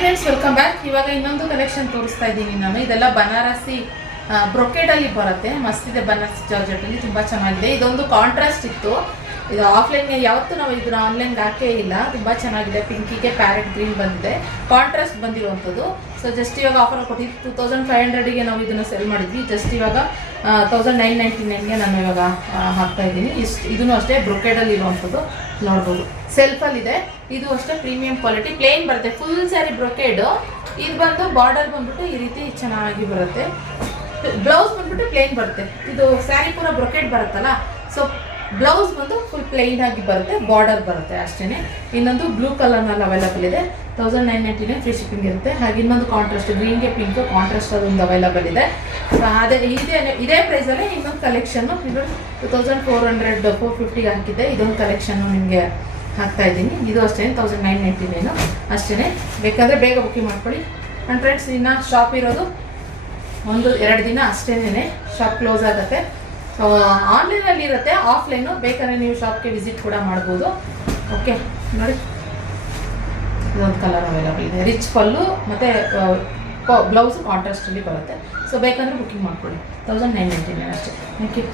Friends, welcome back. ಇವಾಗ ಇನ್ನೊಂದು collection ತೋರಿಸ್ತಾ ಇದ್ದೀನಿ ನಾನು. ಇದೆಲ್ಲ ಬನಾರಸಿ ಬ್ರೊಕೆಡಲ್ಲಿ ಬರುತ್ತೆ. ಮಸ್ತಿದೆ. ಬನಾರಸಿ ಜಾರ್ಜೆಟಲ್ಲಿ ತುಂಬ ಚೆನ್ನಾಗಿದೆ. ಇದೊಂದು ಕಾಂಟ್ರಾಸ್ಟ್ ಇತ್ತು. ಇದು ಆಫ್ಲೈನ್ಗೆ ಯಾವತ್ತೂ ನಾವು ಇದನ್ನ ಆನ್ಲೈನ್ಗೆ ಹಾಕೇ ಇಲ್ಲ. ತುಂಬ ಚೆನ್ನಾಗಿದೆ. ಪಿಂಕಿಗೆ ಪ್ಯಾರೆಟ್ ಗ್ರೀನ್ ಬಂದಿದೆ, ಕಾಂಟ್ರಾಸ್ಟ್ ಬಂದಿರುವಂಥದ್ದು. ಸೊ ಜಸ್ಟ್ ಇವಾಗ ಆಫರ್ ಕೊಟ್ಟಿದ್ದು 2500ಗೆ ನಾವು ಇದನ್ನು ಸೆಲ್ ಮಾಡಿದ್ವಿ. ಜಸ್ಟ್ ಇವಾಗ 1999ಗೆ ನಾನು ಇವಾಗ ಹಾಕ್ತಾ ಇದ್ದೀನಿ. ಇದೂ ಅಷ್ಟೇ ಬ್ರೊಕೆಡಲ್ಲಿ ಇರುವಂಥದ್ದು ನೋಡ್ಬೋದು. ಸೆಲ್ಫಲ್ಲಿದೆ. ಇದು ಅಷ್ಟೇ ಪ್ರೀಮಿಯಂ ಕ್ವಾಲಿಟಿ. ಪ್ಲೇನ್ ಬರುತ್ತೆ, ಫುಲ್ ಸ್ಯಾರಿ ಬ್ರೊಕೆಡು. ಇದು ಬಂದು ಬಾರ್ಡರ್ ಬಂದ್ಬಿಟ್ಟು ಈ ರೀತಿ ಚೆನ್ನಾಗಿ ಬರುತ್ತೆ. ಬ್ಲೌಸ್ ಬಂದ್ಬಿಟ್ಟು ಪ್ಲೇನ್ ಬರುತ್ತೆ. ಇದು ಸ್ಯಾರಿ ಪೂರ ಬ್ರೊಕೆಡ್ ಬರುತ್ತಲ್ಲ, ಸೊ ಬ್ಲೌಸ್ ಬಂದು ಫುಲ್ ಪ್ಲೇನ್ ಆಗಿ ಬರುತ್ತೆ, ಬಾರ್ಡರ್ ಬರುತ್ತೆ ಅಷ್ಟೇ. ಇನ್ನೊಂದು ಬ್ಲೂ ಕಲರ್ನಲ್ಲಿ ಅವೈಲಬಲ್ ಇದೆ. 1999 ಫ್ರೀ ಶಿಪ್ಪಿಂಗ್ ಇರುತ್ತೆ. ಹಾಗೆ ಇನ್ನೊಂದು ಕಾಂಟ್ರಾಸ್ಟ್, ಗ್ರೀನ್ಗೆ ಪಿಂಕ್ ಕಾಂಟ್ರಾಸ್ಟ್ ಅದೊಂದು ಅವೈಲಬಲ್ ಇದೆ. ಅದೇ ಇದೇ ಪ್ರೈಸಲ್ಲಿ ಇನ್ನೊಂದು ಕಲೆಕ್ಷನ್ನು ಇದು 2400 450ಗೆ ಹಾಕಿದ್ದೆ. ಇದೊಂದು ಕಲೆಕ್ಷನ್ನು ನಿಮಗೆ ಹಾಕ್ತಾ ಇದ್ದೀನಿ. ಇದು ಅಷ್ಟೇ 1999 ಅಷ್ಟೇ. ಬೇಕಾದರೆ ಬೇಗ ಬುಕ್ಕಿಂಗ್ ಮಾಡ್ಕೊಳ್ಳಿ. ಆ್ಯಂಡ್ ಫ್ರೆಂಡ್ಸ್, ಇನ್ನು ಶಾಪ್ ಇರೋದು 1-2 ದಿನ ಅಷ್ಟೇನೆ. ಶಾಪ್ ಕ್ಲೋಸ್ ಆಗುತ್ತೆ. ಸೊ ಆನ್ಲೈನಲ್ಲಿ ಇರುತ್ತೆ, ಆಫ್ಲೈನು ಬೇಕಾದ್ರೆ ನೀವು ಶಾಪ್ಗೆ ವಿಸಿಟ್ ಕೂಡ ಮಾಡ್ಬೋದು. ಓಕೆ, ನೋಡಿ ಇದೊಂದು ಕಲರ್ ಅವೈಲಬಲ್ ಇದೆ. ರಿಚ್ ಪಲ್ಲು ಮತ್ತು ಬ್ಲೌಸ್ ಕಾಂಟ್ರಾಸ್ಟಲ್ಲಿ ಬರುತ್ತೆ. ಸೊ ಬೇಕಾದರೆ ಬುಕ್ಕಿಂಗ್ ಮಾಡ್ಕೊಳ್ಳಿ. 1999 ಅಷ್ಟೇ. Thank you.